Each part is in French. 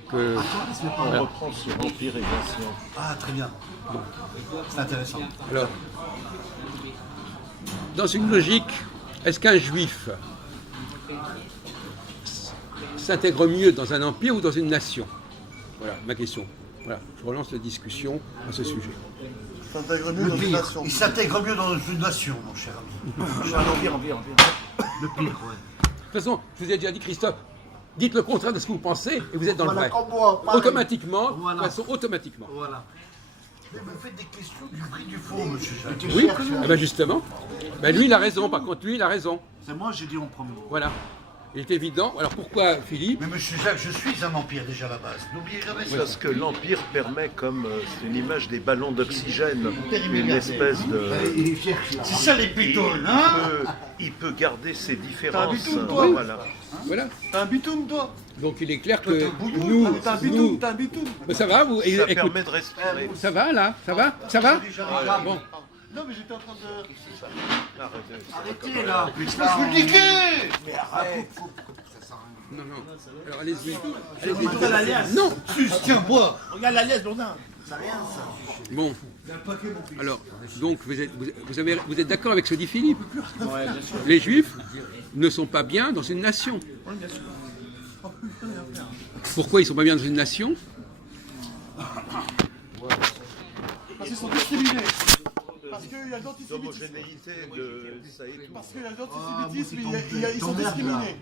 Que, On reprend sur Empire et Nation. Ah, très bien. C'est intéressant. alors, dans une logique, est-ce qu'un juif s'intègre mieux dans un empire ou dans une nation? Voilà ma question. Voilà, je relance la discussion à ce sujet. Il s'intègre mieux dans une nation, mon cher ami. Empire. Le pire, ouais. De toute façon, je vous ai déjà dit, Christophe, dites le contraire de ce que vous pensez et vous êtes dans le vrai. Comme moi, pareil. Automatiquement, Voilà. de toute façon, automatiquement. Voilà. Mais vous faites des questions du prix du faux, monsieur Jacques. Oui, eh ben justement. Ben lui, il a raison. Par contre, lui, il a raison. C'est moi, j'ai dit en premier. Voilà. Il est évident. Alors pourquoi, Philippe? Mais monsieur Jacques, je suis un empire déjà à la base. N'oubliez jamais ça. Parce que l'Empire permet, comme c'est une image des ballons d'oxygène, une espèce de... C'est ça les pitounes, hein? Il peut garder ses différences. bitoun, toi. Voilà. Voilà. T'as un bitoun, toi? Donc il est clair que nous... T'as un bitoun. Ben, ça va, vous? Ça Écoute, permet de respirer. ça va, là? Ça va? Ça va? Bon. Non, mais j'étais en train de... Arrêtez là. Je vous le dis. Mais arrête. Non. Alors allez-y. Regarde la liasse. Non. Tiens, bois. Regarde la liasse, Bourdin. Ça rien, ça. Bon. Alors, donc vous êtes d'accord avec ce que dit Philippe? Ouais, bien sûr. Les Juifs ne sont pas bien dans une nation. Pourquoi ils sont pas bien dans une nation? Parce qu'ils sont discriminés. Parce qu'il y a de l'antisémitisme. L'homogénéité de ça et tout. Parce qu'il y a de l'antisémitisme, ils sont discriminés.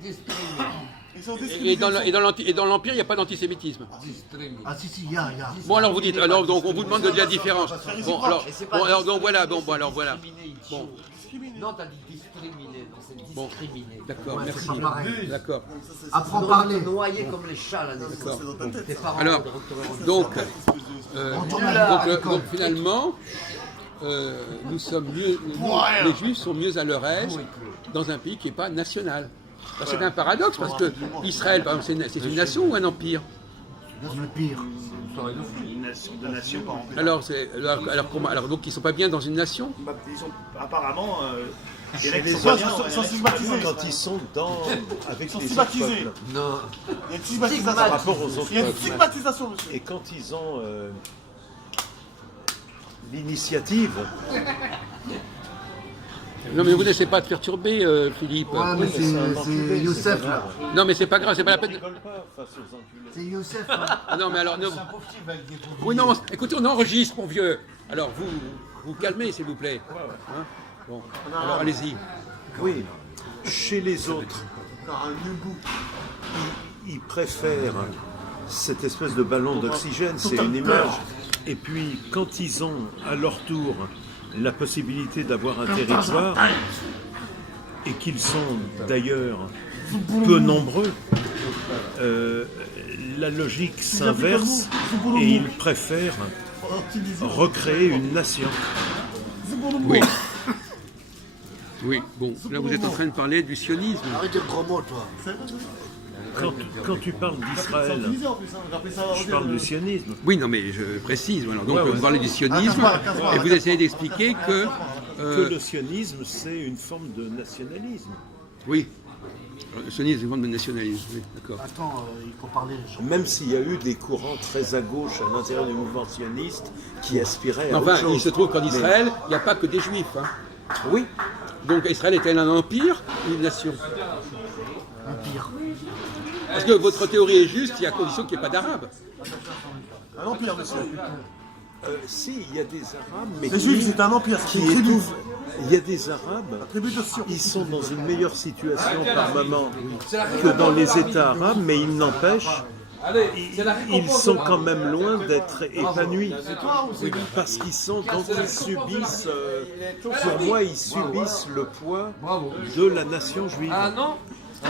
Ils sont Et discriminés. dans l'Empire, il n'y a pas d'antisémitisme. Ah si, il y a. Bon alors vous dites, alors donc on vous demande de dire la différence. Bon alors donc voilà, bon alors voilà. Bon, Non, t'as dit discriminé, donc c'est bon, discriminé. d'accord, merci. pas pareil. D'accord. Apprends à parler. Noyé comme les chats là. Tes parents. Alors, donc finalement, nous sommes mieux, les Juifs sont mieux à leur aise dans un pays qui n'est pas national. Alors, c'est un paradoxe parce que Israël, par exemple, c'est une nation ou un empire? Le pire. Une nation de nation, par exemple. Alors donc ils ne sont pas bien dans une nation? Ils sont apparemment... Chez les les autres, autres, ils sont stigmatisés. quand ils sont avec Ils sont les autres stigmatisés. peuples, Non. Il y a une stigmatisation. par rapport aux autres Il y a une peuples. stigmatisation, monsieur. Et quand ils ont l'initiative, Non mais vous ne laissez pas te perturber, Philippe. Ouais, mais c'est Youssef là. Non mais c'est pas grave, c'est pas la peine. ils ne rigolent pas face aux enculés. C'est Youssef là. Ah, non mais alors, C'est un pauvre type avec des pauvres. oui non, écoutez, on enregistre mon vieux. Alors vous calmez s'il vous plaît. Hein, bon, alors allez-y. Oui, chez les autres, ils préfèrent cette espèce de ballon d'oxygène, c'est une image. Et puis, quand ils ont à leur tour la possibilité d'avoir un territoire, et qu'ils sont d'ailleurs peu nombreux, la logique s'inverse et ils préfèrent recréer une nation. Oui. Oui, bon, là vous êtes en train de parler du sionisme. Arrête de gros mots, toi. Quand tu parles d'Israël, je parle du sionisme. Oui, non mais je précise. Voilà. Donc Ouais, ouais. vous parlez du sionisme et vous essayez d'expliquer que... Que le sionisme, c'est une forme de nationalisme. Oui, le sionisme est une forme de nationalisme, oui, d'accord. Attends, il faut parler. Même s'il y a eu des courants très à gauche à l'intérieur du mouvement sioniste qui aspiraient à Enfin, autre chose. il se trouve qu'en Israël, il n'y a pas que des juifs. Hein. Oui, Donc Israël est-elle un empire ou une nation? Empire. Parce que votre théorie est juste, il y a condition qu'il n'y ait pas d'arabes. Un empire, monsieur. si, il y a des Arabes, mais Les Juifs, c'est un empire, c'est qui une tribu. étouffent. Il y a des Arabes, Tribu de Sion. ils sont dans une meilleure situation par moment que dans les États arabes, mais il n'empêche, ils sont quand même loin d'être épanouis. Parce qu'ils sont, quand ils subissent, pour moi, ils subissent le poids de la nation juive. Ah non. Bon,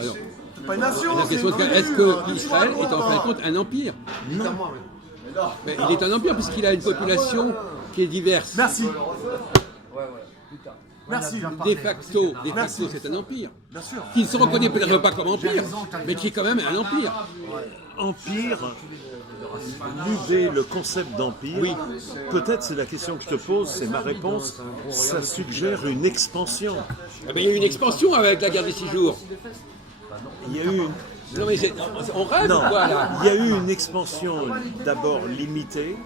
alors, C'est pas une nation, la c'est question une est est-ce que Israël est en fin de compte un empire? Dis-moi, oui. Mais il est un empire puisqu'il a une population qui est diverse. Merci. Ouais, putain. Merci. De facto, c'est un empire. Bien sûr. Qui ne se reconnaît peut-être pas comme empire, mais qui est quand même un empire. Empire, l'idée, le concept d'empire, oui. Peut-être c'est la question que je te pose, c'est ma réponse, ça suggère une expansion. Eh bien, il y a eu une expansion avec la guerre des 6 jours. Il y a eu Non, mais on rêve Non, ou quoi, là? il y a eu une expansion d'abord limitée,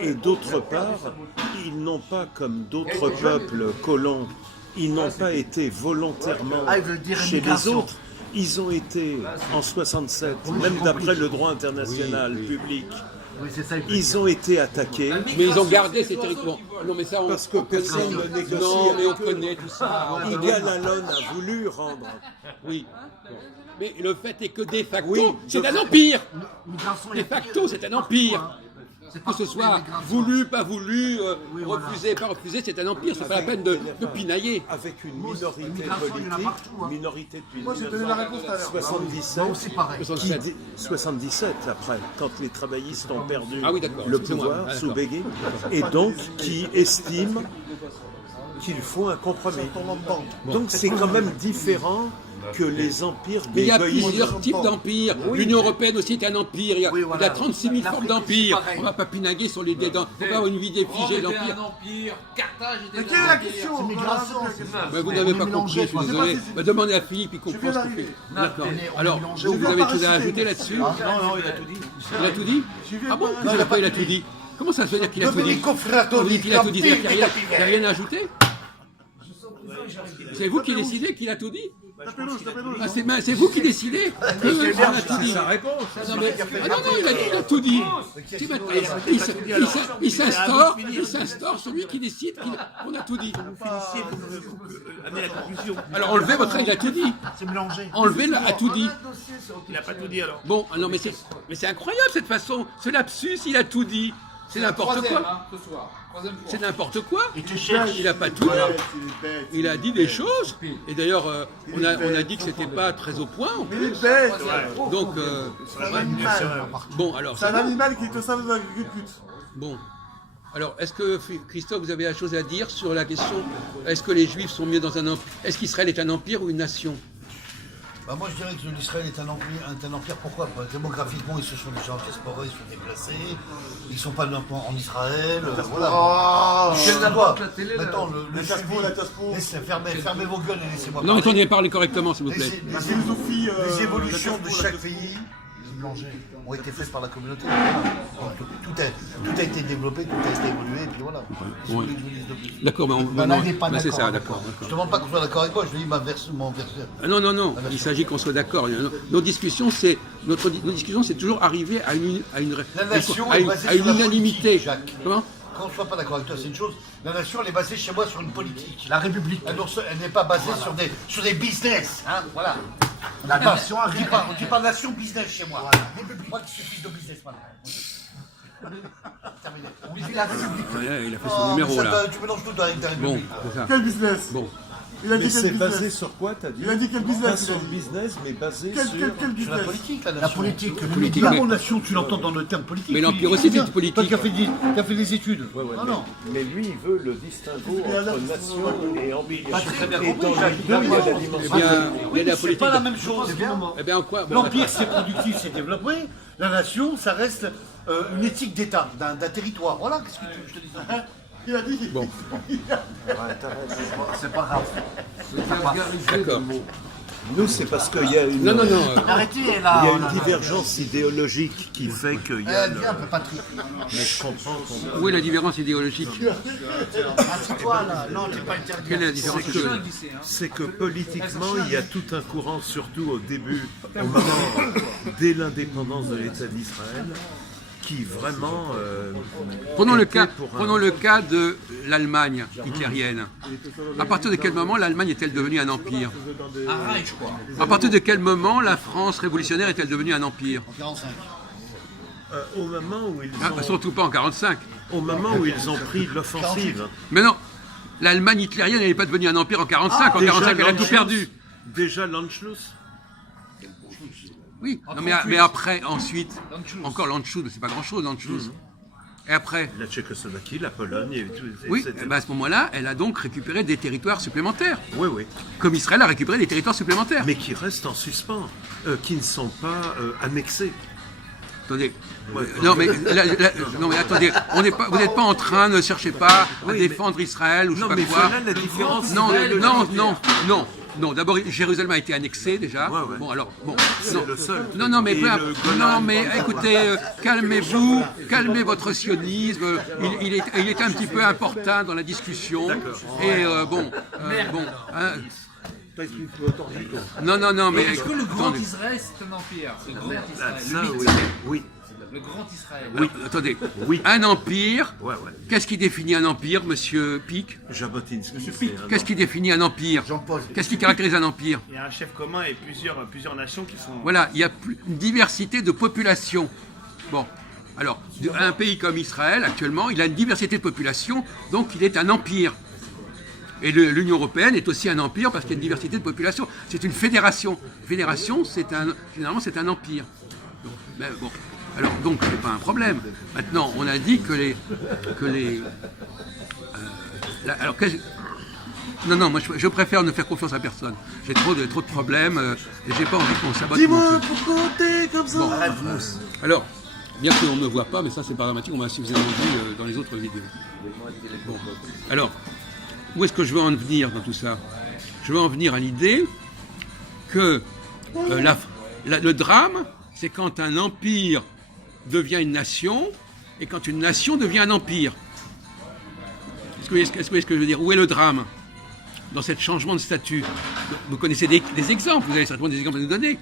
et d'autre part, ils n'ont pas, comme d'autres peuples colons, ils n'ont pas été volontairement chez les immigration. autres. Ils ont été en 67, même d'après le droit international public, Oui, c'est ça. ils ont été attaqués. Mais ils ont gardé ces territoires. Non, mais ça, Parce que personne ne négocie Non, mais on avec eux. connaît tout ça. Yigal Allon a voulu rendre. Oui. Mais le fait est que de facto, Oui, c'est un empire. Migration, De facto, c'est un empire. Que ce soit voulu, pas voulu, refusé, pas refusé, c'est un empire. C'est pas la peine de pinailler. Avec une minorité L'immigration, il y en a politique, partout, hein. minorité depuis Moi, j'ai donné la réponse tout à l'heure. 1977, aussi pareil. 77 après, quand les travaillistes ont perdu Ah oui, d'accord, le excusez-moi. pouvoir Ah, sous d'accord. Béguin, et donc qui estiment qu'il faut un compromis. Donc c'est quand même différent que les empires Mais il y a bégoïstes. plusieurs types d'empires. L'Union européenne aussi est un empire. Il y a, Oui, voilà. il y a 36 000 formes d'empires. pareil. On va pas pinaguer sur les dents. On va avoir une idée figée de l'empire. empire, Carthage Mais quelle est la question? C'est migration. Mais vous n'avez pas compris, je suis désolé. Bah, demandez à Philippe, il Je comprend viens ce qu'il d'arriver. fait. D'accord. on est Alors, mélangé. donc, Je vous viens avez pas des choses à réciter. ajouter là-dessus? Non, il a tout dit. Il a tout dit? J'y viens Ah bon? pas. Qu'est-ce qu'il a pas, il a tout dit? Comment ça se veut dire qu'il a tout dit? Domenico Vous Frettoli, dites qu'il a tout dit, c'est-à-dire qu'il n'y a Camping, rien à ajouter? C'est vous qui décidez qu'il a tout dit? Tapez-le. Ah, c'est vous qui décidez qu'il a tout dit. Sa réponse. Non, mais- ah non, non, il a tout dit. C'est maintenant- il s'instaure celui qui décide qu'on a tout dit. Amenez la conclusion. Alors enlevez votre il a tout dit. C'est mélangé. Enlevez le a tout dit. Il n'a pas tout dit alors. Bon, ah non, mais c'est incroyable cette façon. Ce lapsus, il a tout dit. C'est n'importe quoi. C'est n'importe quoi. Il n'a pas tout dit. Il a dit des choses. Et d'ailleurs, on a dit que c'était pas très au point. En Mais il plus. est bête. Donc, C'est un animal. bon, alors, C'est un animal qui te serve d'agriculture. bon. Alors, est-ce que, Christophe, vous avez la chose à dire sur la question, est-ce que les Juifs sont mieux dans un empire? Est-ce qu'Israël est un empire ou une nation? Bah moi je dirais que l'Israël est un empire, pourquoi? Parce que démographiquement ils se sont déjà diasporés, ils sont déplacés, ils sont pas en Israël, voilà. Oh. Maintenant le Taspo, la Taspo. fermez vos gueules et laissez-moi Non, parler. attendez, parlez correctement, s'il vous plaît. La philosophie. Les évolutions de chaque pays ont été faites par la communauté. Tout a été développé, tout a été évolué, et puis voilà. Si vous voulez que je vous dise de plus. D'accord, mais Ben, là, il n'est pas c'est d'accord ça, avec d'accord. moi. Je ne demande pas qu'on soit d'accord avec moi, je dis mon version. Ah non, non, non, il s'agit qu'on soit d'accord. Nos discussions, c'est toujours arriver à une La nation à est une- basée à une sur la unanimité. politique, Jacques. Comment? Quand on ne soit pas d'accord avec toi, c'est une chose. La nation, elle est basée chez moi sur une politique. La République. Elle n'est pas basée sur des business. Hein, voilà. La nation On dit pas nation business chez moi. Moi qui suis fils de businessman. Terminé. On dit la République. Ouais, il a fait Oh, son mais numéro ça, là. tu mélanges tout avec ta Bon, République. c'est ça. Quel business? Bon. Il a Mais dit quel c'est basé business? sur quoi, t'as dit? Il a dit quel Pas business? sur le business, mais basé Quel sur... Sur la business? politique, la La nation. politique. Mais- La nation, tu l'entends dans le terme politique. Mais l'Empire aussi, c'est politique. Toi qui as fait des études. Ouais, ouais, Non, non. mais lui, il veut le distinguo entre nation et empire. J'ai très bien Et compris. dans les deux, il y a la dimension. Eh bien, il y a la C'est politique. pas la même chose. Eh bien, en quoi? Bon, L'empire, c'est productif, c'est développé. La nation, ça reste une éthique d'État, d'un territoire. Voilà, qu'est-ce que tu veux que je te dise? Il a dit. Bon. C'est pas grave. D'accord. Nous, c'est parce qu'il y a une... Non, non, non. Arrêtez là. Il y a une divergence idéologique qui fait qu'il y a... Eh, viens, Patrick. Mais je comprends qu'on... Où est la différence idéologique? Assieds-toi là. Non, t'es pas interdit. Quelle est la différence idéologique? C'est que politiquement, il y a tout un courant, surtout au début, au moment, dès l'indépendance de l'État d'Israël, qui vraiment... Prenons le était cas, pour un- prenons le cas de l'Allemagne hitlérienne. À partir de quel moment l'Allemagne est-elle devenue un empire? Un Reich, quoi. À partir de quel moment la France révolutionnaire est-elle devenue un empire? 45. Au moment où ils Ah, ont, surtout pas en 45. au moment où ils ont pris l'offensive, Mais non, l'Allemagne hitlérienne n'est pas devenue un empire en 45. En 45, elle a tout l'Anschluss- perdu. Déjà l'Anschluss. Oui, non, mais après, ensuite, encore l'Anschluss, c'est pas grand-chose l'Anschluss. Et après, La Tchécoslovaquie, la Pologne, et tout. oui, c'était- eh ben, à ce moment-là, elle a donc récupéré des territoires supplémentaires. Oui, oui. Comme Israël a récupéré des territoires supplémentaires. Mais qui restent en suspens, qui ne sont pas annexés. Attendez. Ouais. Non mais, non mais attendez, vous n'êtes pas en train, ne cherchez pas à Oui, défendre Israël ou je sais Non, pas mais quoi. voilà la différence. Non, non, non, non. Non, d'abord, Jérusalem a été annexée déjà. Ouais. Bon, alors, bon. C'est Non, le seul. non, mais, Et le Golan, non, mais écoutez, calmez-vous, calmez votre sionisme. Il est un petit peu importun dans la discussion. Et bon, hein, non, mais Est-ce que le grand attendez. Israël c'est un empire? Le grand Israël, Ça, le mythe. oui. Le grand Israël. Oui, attendez. Oui. Un empire. Ouais. Qu'est-ce qui définit un empire, Monsieur Pic? Jabotinsky. Qu'est-ce qui définit un empire? Jean-Paul. Qu'est-ce qui caractérise un empire? Il y a un chef commun et plusieurs nations qui sont. Voilà, il y a une diversité de population. Bon, alors, un pays comme Israël, actuellement, il a une diversité de population, donc il est un empire. Et l'Union européenne est aussi un empire parce qu'il y a une diversité de population. C'est une fédération. Fédération, généralement, c'est un empire. Donc, ben, bon. Alors, donc, c'est pas un problème. Maintenant, on a dit que les alors, non, moi, je préfère ne faire confiance à personne. J'ai trop de problèmes et j'ai pas envie qu'on sabote. Dis-moi pourquoi t'es comme ça. Bon. Alors, bien qu'on ne me voit pas, mais ça, c'est pas dramatique, on m'a suffisamment vu dans les autres vidéos. Bon. Alors, où est-ce que je veux en venir dans tout ça? Je veux en venir à l'idée que le drame, c'est quand un empire devient une nation et quand une nation devient un empire. Est-ce que vous voyez ce que je veux dire? Où est le drame dans ce changement de statut? Vous connaissez des exemples, vous avez certainement des exemples à nous donner.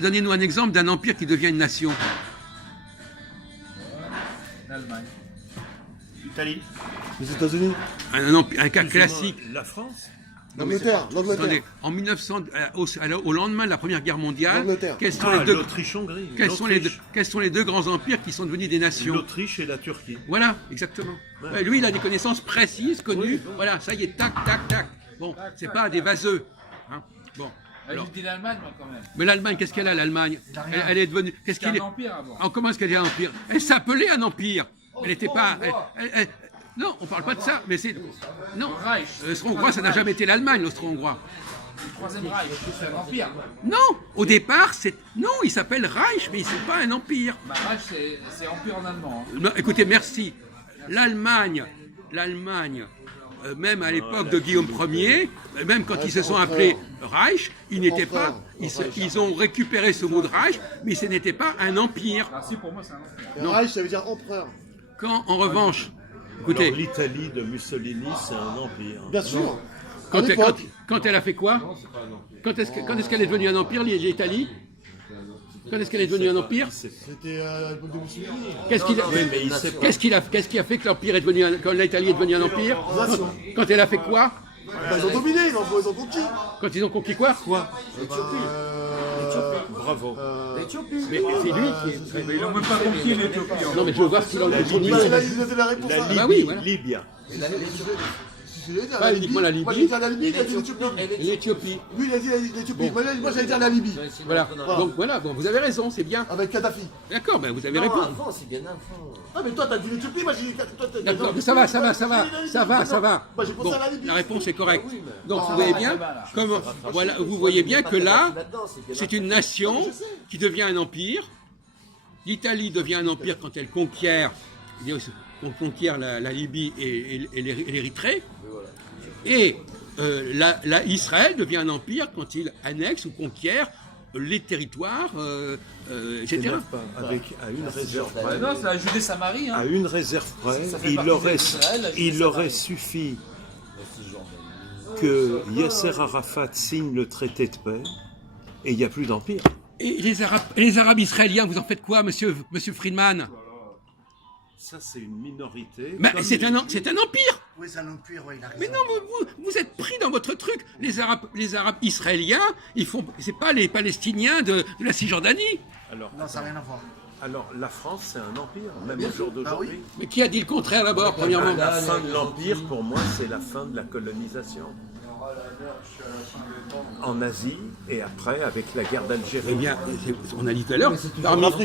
Donnez-nous un exemple d'un empire qui devient une nation. L'Allemagne. Italie. Les États-Unis. Un cas classique. La France. L'Angleterre. Attendez, en 1900, au lendemain de la Première Guerre mondiale, L'Angleterre. quels sont les deux grands empires qui sont devenus des nations? L'Autriche et la Turquie. Voilà, exactement. Ouais, lui, il a des connaissances précises, connues. Voilà, ça y est, tac, tac, tac. Bon, c'est pas des vaseux. Hein. Bon. Alors, je dis l'Allemagne, moi, quand même. Mais l'Allemagne, qu'est-ce qu'elle a, l'Allemagne? Elle est devenue. Qu'est-ce C'était qu'il un est? empire avant. Alors, comment est-ce qu'elle est un empire? Elle s'appelait un empire. Elle n'était pas. Non, on parle pas de ça, mais c'est. Non, Reich. l'Austro-Hongrois, ça n'a jamais été l'Allemagne, l'Austro-Hongrois. Le Troisième Reich, c'est un empire. Non, au départ, c'est. Non, il s'appelle Reich, mais c'est pas un empire. Bah, Reich, c'est empire en allemand. Hein. Non, écoutez, merci. L'Allemagne, même à l'époque de Guillaume Ier, même quand ils se sont appelés Reich, ils n'étaient pas. Ils ont récupéré ce mot de Reich, mais ce n'était pas un empire. Ah si, pour moi, c'est un empire. Non. Reich, ça veut dire empereur. Quand, en revanche, Alors, écoutez, l'Italie de Mussolini, c'est un empire. Bien sûr. quand elle a fait quoi? Quand est-ce qu'elle est devenue un empire, l'Italie? Quand est-ce qu'elle est devenue un empire? C'était à l'époque de Mussolini. Qu'est-ce qui a fait que l'empire est devenu quand l'Italie est devenue un empire? Quand elle a fait quoi? Ils ont dominé, ils ont conquis. Quand ils ont conquis quoi? Bravo. Mais c'est lui qui. Mais ils n'ont même pas conquis l'Éthiopie. Non, mais je veux voir ce qu'il en est. Il a la réponse. La à- Libye. Bah oui, voilà. Libya. Pas uniquement la Libye. Moi, j'ai dit la Libye, il a dit l'Éthiopie. Et l'Éthiopie. Lui, il a dit l'Éthiopie. Moi, j'allais dire la Libye. Voilà. Donc voilà, bon, vous avez raison, c'est bien. Avec Kadhafi. D'accord, ben vous avez répondu. Ah, mais toi, t'as dit l'Éthiopie, moi, j'ai dit. D'accord, mais ça va. Moi, j'ai pensé Bon, à la Libye. la réponse est correcte. Donc vous voyez bien, voilà, vous voyez bien que là, c'est une nation qui devient un empire. L'Italie devient un empire quand elle conquiert la Libye et l'Érythrée. Et Israël devient un empire quand il annexe ou conquiert les territoires, etc. À une réserve près. Non, c'est la Judée-Samarie. Hein. À une réserve près, Ça fait il partie aurait, d'Israël, la il Judée-Samarie. aurait suffi que Yasser Arafat signe le traité de paix et il n'y a plus d'empire. Et les Arabes israéliens, vous en faites quoi, monsieur Friedman? Ça, c'est une minorité. Mais Comme c'est un empire. Oui, c'est un empire, ouais, il a raison. Mais non, vous êtes pris dans votre truc. Les Arabes israéliens, c'est pas les Palestiniens de la Cisjordanie. Alors, Non, ça n'a rien à voir. alors, la France, c'est un empire, même au jour d'aujourd'hui. Mais qui a dit le contraire d'abord, premièrement? La fin de l'empire, pour moi, c'est la fin de la colonisation. En Asie et après avec la guerre d'Algérie. Eh bien, on a dit tout à l'heure,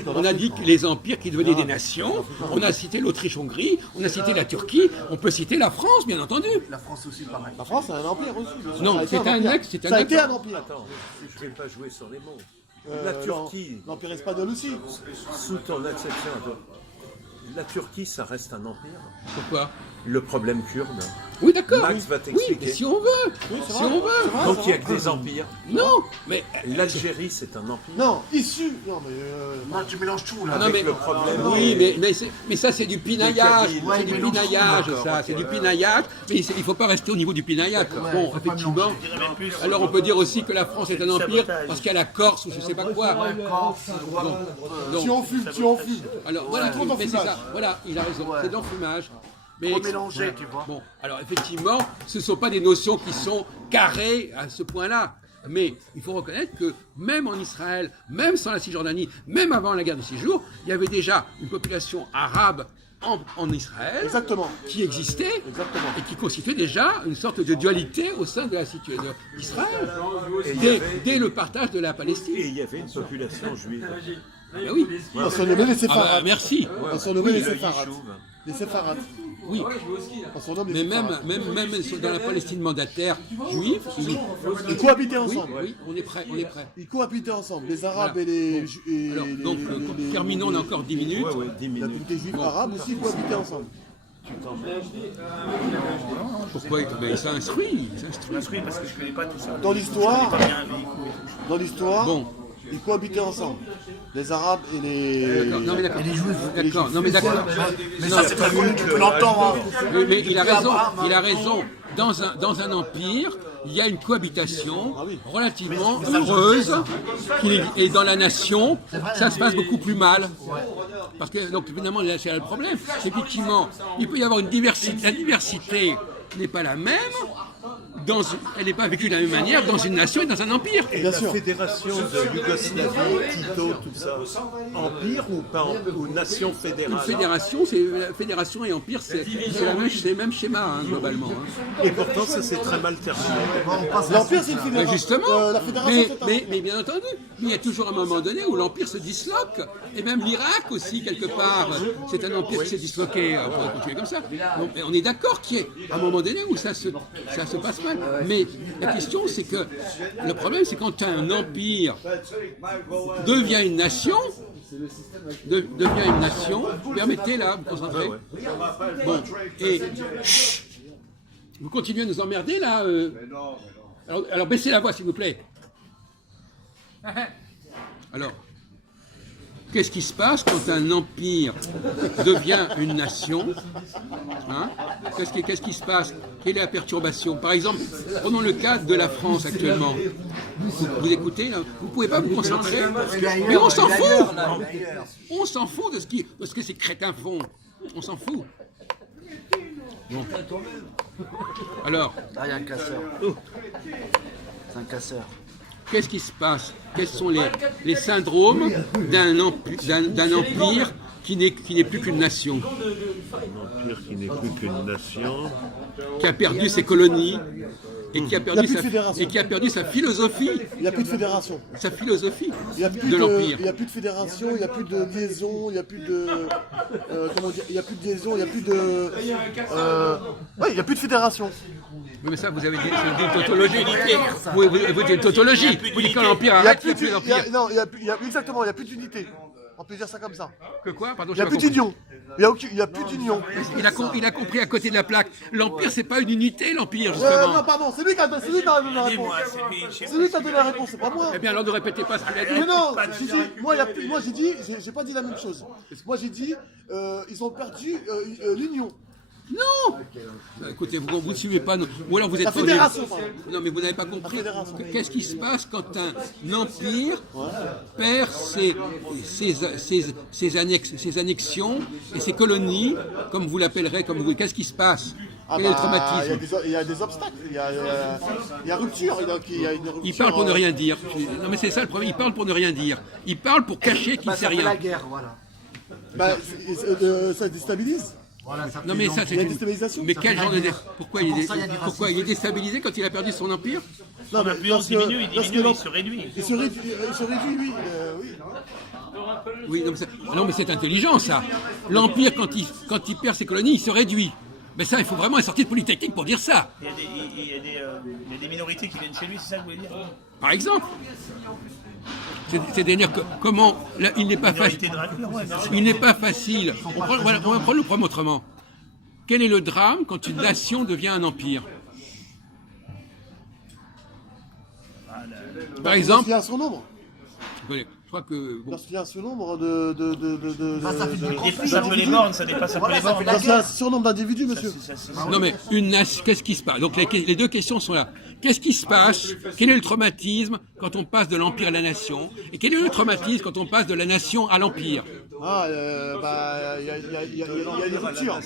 on a dit que les empires qui devenaient des nations, on a cité l'Autriche-Hongrie, on a cité la Turquie, on peut citer la France, bien entendu. La France aussi, pareil. La France, c'est un empire aussi. bien sûr. Non, Ça a été c'est un empire. ex, c'est un Ça a ex. été un empire. Attends, je ne vais pas jouer sur les mots. La Turquie, L'empire espagnol aussi. sous ton acception, La Turquie, ça reste un empire. Pourquoi? Le problème kurde. Oui, d'accord. Max va Oui, t'expliquer. mais si on veut. Si on veut. Donc il n'y a que des empires. Non, mais L'Algérie, c'est un empire. Non, issu. Non, mais. Non, tu mélanges tout là. non, Avec mais le problème. oui, mais ça c'est du pinaillage, Kabyles. c'est du Ouais, pinaillage, d'accord, ça, ok, c'est du ouais. pinaillage. Mais il ne faut pas rester au niveau du pinaillage. Bon, faut pas effectivement. mélanger. Je dirais même plus. Alors on peut dire aussi que la France est un empire Sabotage. parce qu'il y a la Corse ou je sais pas quoi. Corse, Donc, Tu en fumes, tu en fumes. alors voilà, trop mais c'est d'enfumage. ça. Voilà, il a raison. C'est d'enfumage. Mais Trop mélangé, tu vois. Bon, alors effectivement, ce ne sont pas des notions qui sont carrées à ce point-là. Mais il faut reconnaître que même en Israël, même sans la Cisjordanie, même avant la guerre de 6 jours, il y avait déjà une population arabe en Israël Exactement. qui existait Exactement. et qui constituait déjà une sorte de dualité au sein de la situation d'Israël, dès le partage de la Et Palestine. il y avait une population juive. Ah ben oui. On se nommait les Ah bah, séfarades. merci. On se nommait les Le séfarades. Yishuv. Les séfarades. Oui. On se nomme les Mais même, séfarades. même dans la Palestine mandataire juive, Ils cohabitaient oui, ensemble. oui, on est prêt, on est prêt. Ils cohabitaient ensemble. Les Arabes Voilà. et les. Bon. et Alors, les- donc, les- terminons, on a encore 10 minutes. Ouais, 10 La minutes. communauté juive arabe aussi cohabitaient ensemble. Pourquoi il s'instruit, il s'instruit. Oui, parce que je connais pas tout ça. Dans l'histoire, Pas bien véhicule et tout. dans l'histoire, Bon, ils cohabitaient ensemble. Les Arabes et les. d'accord. Non mais d'accord. D'accord. Non mais d'accord. Mais Non, ça, c'est très connu, tu peux l'entendre. Hein. mais il a raison. Il a raison. Dans un empire, il y a une cohabitation relativement heureuse. Et dans la nation, ça se passe beaucoup plus mal. Parce que, donc, évidemment, là, c'est le problème. Effectivement, il peut y avoir une diversité. La diversité n'est pas la même. Elle n'est pas vécue de la même manière dans une nation et dans un empire. Et Bien la sûr. fédération de Yougoslavie, Tito, tout ça, empire ou pas ou nation Une fédérale? fédération, fédération et empire, c'est le même schéma, hein, globalement. Hein. Et pourtant, ça s'est très mal terminé. L'Empire, c'est une Mais fédération. justement, La fédération, c'est un. mais bien entendu, il y a toujours un moment donné où l'Empire se disloque. Et même l'Irak aussi, quelque part, c'est un empire qui s'est disloqué. On pourrait continuer comme ça. Donc, on est d'accord qu'il y ait un moment donné où ça se passe mal. Mais la question, c'est que le problème, c'est quand un empire devient une nation, permettez là, vous concentrez. Bon, et chut, vous continuez à nous emmerder là. Alors baissez la voix, s'il vous plaît. Alors, qu'est-ce qui se passe quand un empire devient une nation, hein? Qu'est-ce qui se passe? Quelle est la perturbation? Par exemple, prenons le cas de la France actuellement. Vous écoutez là? Vous ne pouvez pas vous concentrer? Mais on s'en fout! On s'en fout de ce que ces crétins font. On s'en fout. Bon. Alors, Là, il y a un casseur. C'est un casseur. qu'est-ce qui se passe? Quels sont les syndromes d'un empire qui n'est plus qu'une nation, Un empire qui n'est plus qu'une nation. qui a perdu ses colonies et qui a perdu, Il y a plus de fédération. sa philosophie, Il n'y a plus de fédération. de Il l'empire. n'y a plus de fédération, il n'y a plus de liaison, il n'y a plus de. Comment dire? Il n'y a plus de liaison, il n'y a plus de. Ouais, il n'y a plus de fédération. Oui, mais ça, vous avez dit c'est une tautologie. Vous dites une tautologie. Vous dites quand l'empire Il n'y a arrête, il plus n'y a plus d'empire. non, exactement, il n'y a plus d'unité. On peut dire ça comme ça. Que quoi? Pardon, Il n'y a j'ai plus pas compris. d'union. Il n'y a plus d'union. Il a compris à côté de la plaque. L'empire, c'est pas une unité, l'empire, justement. Non, pardon, c'est lui qui a donné la réponse. Dis-moi, c'est lui, je sais C'est lui qui a donné la réponse, c'est pas moi. Eh bien, alors ne répétez pas ce qu'il a dit. Mais non, j'ai dit, moi j'ai dit, j'ai pas dit la même chose. Moi j'ai dit, ils ont perdu l'union. Non. Écoutez, vous ne suivez pas. Ou alors vous êtes La pas fédération, honnête. pardon. Non, mais vous n'avez pas compris. fédération. Qu'est-ce qui se passe quand un empire perd ses annexions et ses colonies, comme vous l'appellerez, comme vous. Qu'est-ce qui se passe? Quel est le traumatisme? Il y a des obstacles, il y a rupture, il y a une rupture. Il parle pour ne rien dire. Non, mais c'est ça le problème. Il parle pour ne rien dire. Il parle pour cacher qu'il ne sait rien. guerre, voilà. Ça déstabilise. Voilà, ça Non, mais ça, c'est Il y a une. déstabilisation. Mais quel genre de. Pourquoi il pour ça, il y a du est déstabilisé quand il a perdu son empire? Non, mais L'influence diminue, il se réduit. Il se réduit, lui. Oui. Oui, non, mais c'est intelligent, ça. L'empire, quand il perd ses colonies, il se réduit. Mais ça, il faut vraiment une sortie de Polytechnique pour dire ça. Il y a des minorités qui viennent chez lui, c'est ça que vous voulez dire? Par exemple. C'est-à-dire que comment il n'est pas facile. Minorité de Dracula, ouais, bien sûr. Il n'est pas facile. Voilà, on va prendre le problème autrement. Quel est le drame quand une nation devient un empire? Par exemple, Lorsqu'il y a un surnombre. je crois que bon, Lorsqu'il y a un surnombre de ça fait du Ça conflit. dépasse un peu les bornes, ça dépasse un peu Voilà, les ça fait bornes. la Lorsqu'il y a un guerre. surnombre d'individus, monsieur. non mais une nation, qu'est-ce qui se passe? Donc les deux questions sont là. Qu'est-ce qui se passe? Quel est le traumatisme quand on passe de l'empire à la nation? Et quel est le traumatisme quand on passe de la nation à l'empire? Ah, il y a une rupture.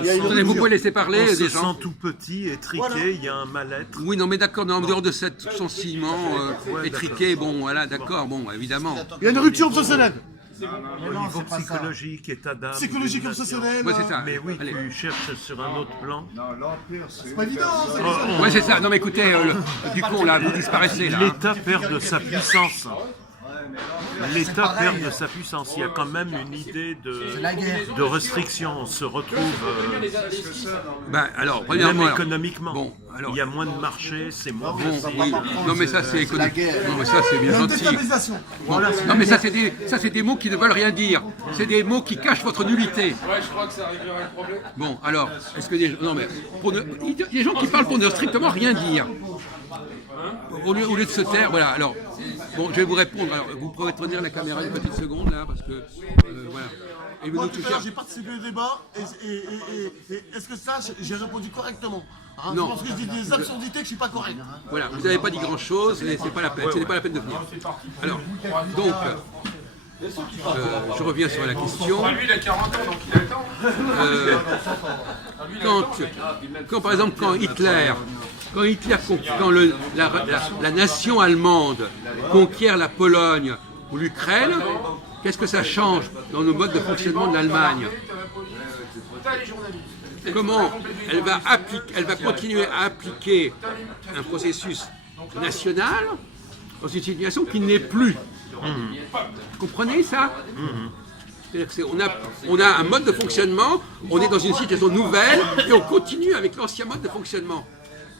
Il y a une Attendez, vous rupture. pouvez laisser parler On se des gens. sent tout petit, étriqué, il y a un mal-être. Oui, non, mais d'accord, en dehors de cet sentiment Ouais, étriqué, bon, voilà, d'accord, bon, évidemment. Il y a une rupture obsessionnelle. Au niveau psychologique, état d'âme. Psychologique d'une nation. obsessionnelle. Ouais, c'est ça. Mais oui, Allez. tu cherches sur un autre plan. C'est pas évident. C'est Ouais, c'est ça. Non, mais écoutez, du coup, là, vous disparaissez, là. Hein. L'État perd de sa puissance. L'État perd de sa puissance. Il y a quand même une idée de restriction. On se retrouve, Ben, alors, même premièrement, alors, économiquement. bon, alors, Il y a moins de marché, c'est moins bon. bon, oui. Non, mais ça, c'est économique. Non, mais ça, c'est bien une gentil. déstabilisation. Bon. Non, mais ça, c'est des mots qui ne veulent rien dire. C'est des mots qui cachent votre nullité. Ouais, je crois que ça réglerait le problème. Bon, alors, est-ce que non, mais des gens qui parlent pour ne strictement rien dire. Au lieu de se taire, voilà. Alors, bon, je vais vous répondre. Alors, vous pouvez tenir la caméra une petite seconde là, parce que voilà. Et vous Moi, nous tout à touchez. l'heure, j'ai participé au débat et est-ce que ça, j'ai répondu correctement? Hein, Non. Je pense que je dis des absurdités que je suis pas correct. Voilà, vous n'avez pas dit grand chose et c'est pas la peine. Ce n'est pas la peine de venir. Alors, donc, je reviens sur la question. Lui, il a 40 ans, donc il a le temps. Quand par exemple, quand la nation allemande conquiert la Pologne ou l'Ukraine, qu'est-ce que ça change dans nos modes de fonctionnement de l'Allemagne? Comment elle va continuer à appliquer un processus national dans une situation qui n'est plus. Vous comprenez ça? C'est-à-dire on a un mode de fonctionnement, on est dans une situation nouvelle et on continue avec l'ancien mode de fonctionnement.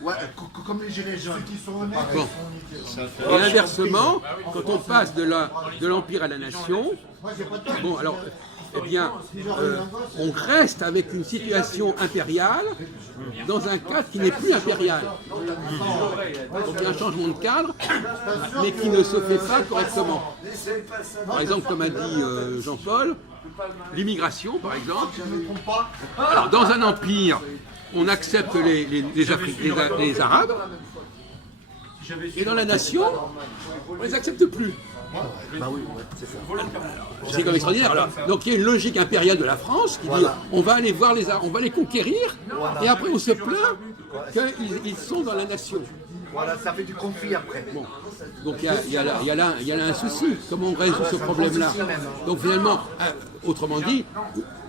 Ouais, comme les gilets jaunes. Bon. Et inversement, quand on passe de l'empire à la nation, bon alors, eh bien, on reste avec une situation impériale dans un cadre qui n'est plus impérial. Donc il y a un changement de cadre, mais qui ne se fait pas correctement. Par exemple, comme a dit Jean-Paul, l'immigration, par exemple. Alors, dans un empire, on accepte les Arabes, et dans la nation, on ne les accepte plus. C'est comme extraordinaire. Alors, donc il y a une logique impériale de la France qui dit on va aller voir les Arabes, on va les conquérir, et après on se plaint qu'ils sont dans la nation. Voilà, ça fait du conflit après. Bon. Donc il y a là un souci. Comment on résout ce problème-là? Donc finalement, autrement dit,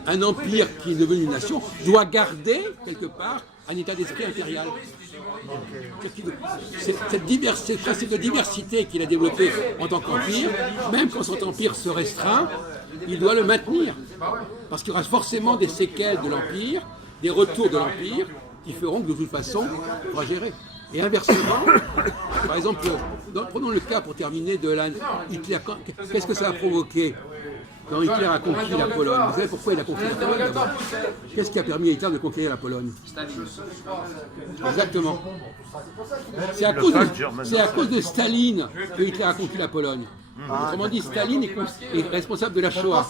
un empire qui est devenu une nation doit garder quelque part un état d'esprit impérial. Cette principe de diversité qu'il a développé en tant qu'empire, même quand son empire se restreint, il doit le maintenir. Parce qu'il y aura forcément des séquelles de l'empire, des retours de l'empire, qui feront que de toute façon, il faudra gérer. Et inversement, par exemple, prenons le cas pour terminer de Hitler. Qu'est-ce que ça a provoqué quand Hitler a conquis la Pologne? Vous savez pourquoi il a conquis la Pologne d'abord? Qu'est-ce qui a permis à Hitler de conquérir la Pologne? Exactement. C'est à cause de Staline que Hitler a conquis la Pologne. Autrement dit, Staline est responsable de la Shoah.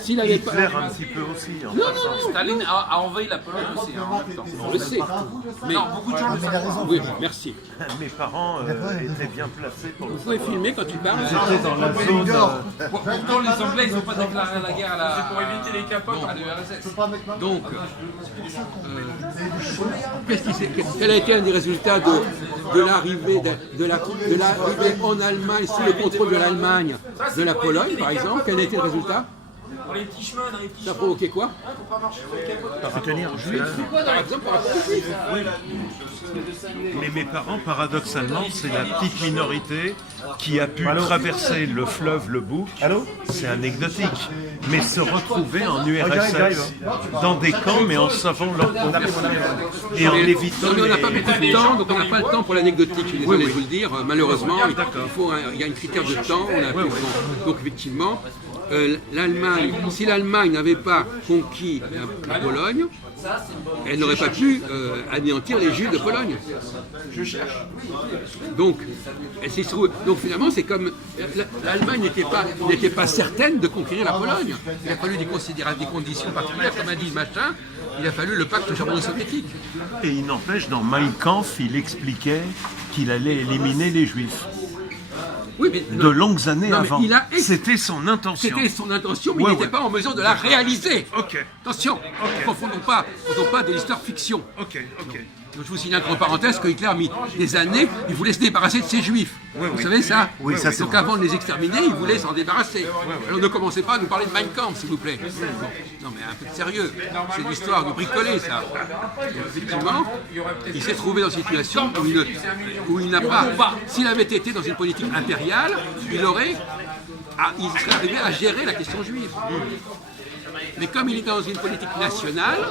S'il n'avait pas... Hitler un petit peu aussi. En Non, passant. non, non. Staline a envahi la Pologne aussi en même temps. On le sait. Mais Non, beaucoup de gens le savent. oui, merci. Mes parents étaient bien placés pour le Vous pouvez filmer quand tu parles. J'étais dans la zone. Pourtant, les Anglais, ils n'ont pas déclaré la guerre à la... C'est pour éviter les capotes à l'URSS. Donc, quel a été un des résultats de l'arrivée l'arrivée en Allemagne sous le contrôle de l'Allemagne de la Pologne, par exemple? Quel a été le résultat? Ça a provoqué quoi? Soutenir Par exemple, par rapport au Mais mes parents, paradoxalement, c'est la petite minorité qui a pu traverser le fleuve le Bouc, c'est anecdotique. Mais se retrouver en URSS dans des camps, mais en savant leur profession et en évitant on n'a pas les... beaucoup de temps, donc on n'a pas le temps pour l'anecdotique. Je suis désolé de vous le dire. Malheureusement, il y a une critère de temps. Donc effectivement, si l'Allemagne n'avait pas conquis la Pologne, elle n'aurait pas pu anéantir les Juifs de Pologne. Donc finalement, c'est comme l'Allemagne n'était pas certaine de conquérir la Pologne. Il a fallu des conditions particulières, comme a dit Machin. Il a fallu le pacte germano-soviétique. Et il n'empêche, dans Mein Kampf, il expliquait qu'il allait éliminer les Juifs. Oui, mais de longues années avant. C'était son intention. C'était son intention, mais il n'était pas en mesure de la réaliser. Attention, ne confondons pas de l'histoire fiction. Je vous signale entre parenthèses que Hitler a mis des années, il voulait se débarrasser de ses juifs. Vous savez ça? Oui, ça c'est donc avant de les exterminer, il voulait s'en débarrasser. Alors ne commencez pas à nous parler de Mein Kampf, s'il vous plaît. Non mais un peu de sérieux. C'est une histoire de bricoler, ça. Donc, effectivement, il s'est trouvé dans une situation où il n'a pas... S'il avait été dans une politique impériale, il serait arrivé à gérer la question juive. Mais comme il est dans une politique nationale,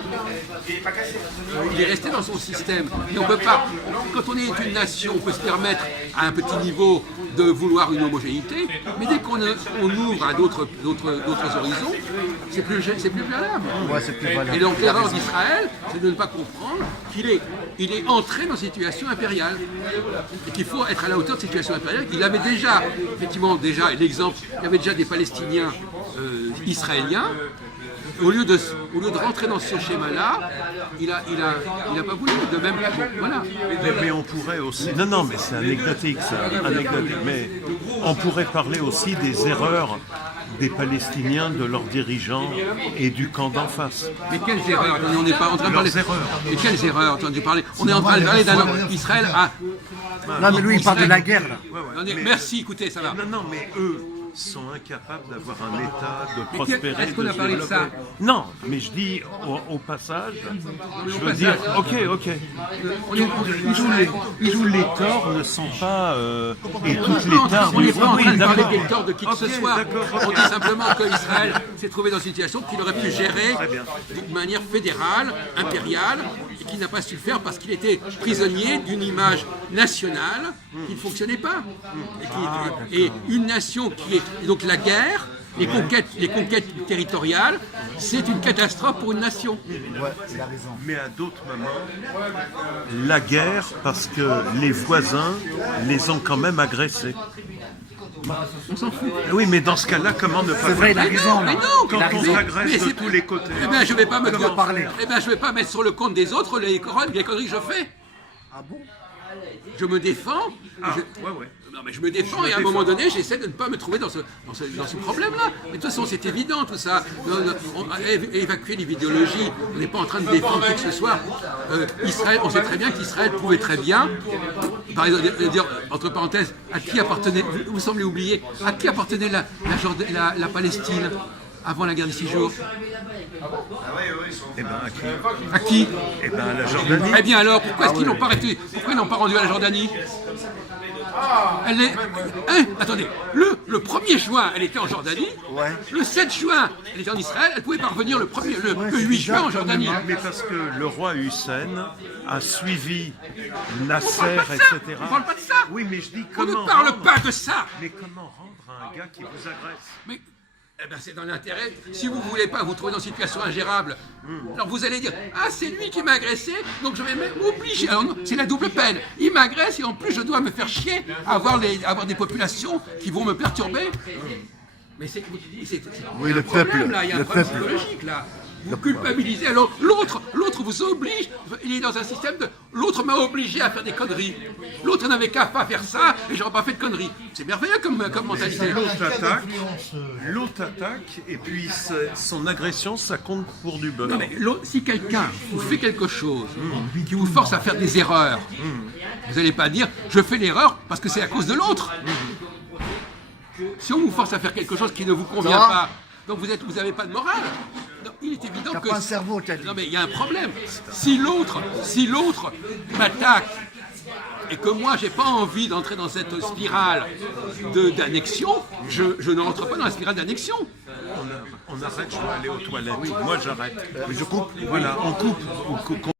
il est resté dans son système. Et on peut pas, quand on est une nation, on peut se permettre à un petit niveau de vouloir une homogénéité, mais dès qu'on ouvre à d'autres horizons, c'est plus valable. Et donc l'erreur d'Israël, c'est de ne pas comprendre qu'il est entré dans une situation impériale. Et qu'il faut être à la hauteur de cette situation impériale. Il avait déjà, effectivement, l'exemple, il y avait déjà des Palestiniens israéliens. Au lieu de rentrer dans ce schéma-là, il a pas voulu. De même, voilà. Mais on pourrait aussi. Non, mais c'est anecdotique, ça. Anecdotique. Mais on pourrait parler aussi des erreurs des Palestiniens, de leurs dirigeants et du camp d'en face. Mais quelles erreurs? On n'est pas en train de parler. Mais quelles erreurs? On est en train de parler d'un Israël à. Non, mais lui, il parle de la guerre, là. Merci, écoutez, ça va. Non, mais eux sont incapables d'avoir un état de prospérer. Est-ce qu'on a parlé de ça? Non, mais je dis au passage, je veux dire, ok. Tous les torts ne sont pas... et toutes les tares... On n'est pas en train de parler des torts de qui que ce soit. On dit simplement qu'Israël s'est trouvé dans une situation qu'il aurait pu gérer d'une manière fédérale, impériale, et qu'il n'a pas su le faire parce qu'il était prisonnier d'une image nationale qui ne fonctionnait pas. Et une nation qui est... Donc la guerre, les conquêtes territoriales, c'est une catastrophe pour une nation. Mais à d'autres moments, la guerre, parce que les voisins les ont quand même agressés. On s'en fout. Oui, mais dans ce cas-là, comment ne pas... C'est vrai, il a raison. Mais non, quand on s'agresse de tous les côtés. Eh bien, je ne vais pas je vais pas mettre sur le compte des autres les conneries que je fais. Ah bon? Je me défends. Non, mais je me défends et à un moment donné, j'essaie de ne pas me trouver dans ce problème-là. Mais de toute façon, c'est évident tout ça. Évacuer les idéologies, on n'est pas en train de défendre qui que ce soit. Israël, on sait très bien qu'Israël pouvait très bien, par exemple, dire, entre parenthèses, à qui appartenait, vous semblez oublier, à qui appartenait la Palestine avant la guerre des 6 jours? Eh bien, à qui? Eh bien, à la Jordanie. Eh bien alors, pourquoi est-ce qu'ils n'ont pas arrêté? Pourquoi ils n'ont pas rendu à la Jordanie? Attendez, le 1er juin, elle était en Jordanie. Le 7 juin, elle était en Israël. Elle pouvait pas revenir le 8 juin en Jordanie. Mais parce que le roi Hussein a suivi Nasser, etc. On parle pas de ça. Oui, mais je dis On comment... ne parle pas de ça. Mais comment rendre à un gars qui vous agresse? Mais c'est dans l'intérêt. Si vous ne voulez pas vous trouver dans une situation ingérable, alors vous allez dire ah, c'est lui qui m'a agressé, donc je vais m'obliger. Alors non, c'est la double peine. Il m'agresse et en plus je dois me faire chier à avoir des populations qui vont me perturber. Mais c'est le peuple. Là, il y a un problème psychologique là. Vous culpabilisez, alors l'autre vous oblige, il est dans un système de l'autre m'a obligé à faire des conneries. L'autre n'avait qu'à pas faire ça et j'aurais pas fait de conneries. C'est merveilleux comme mentalité. L'autre attaque et puis son agression, ça compte pour du beurre. Non mais si quelqu'un vous fait quelque chose qui vous force à faire des erreurs, vous n'allez pas dire je fais l'erreur parce que c'est à cause de l'autre. Si on vous force à faire quelque chose qui ne vous convient pas, donc vous n'avez pas de morale. Non, il est évident que... pas un cerveau, t'as dit. Non mais il y a un problème. Si l'autre m'attaque et que moi j'ai pas envie d'entrer dans cette spirale d'annexion, je ne rentre pas dans la spirale d'annexion. On arrête, je dois aller aux toilettes. Moi j'arrête. Mais je coupe. Voilà, on coupe.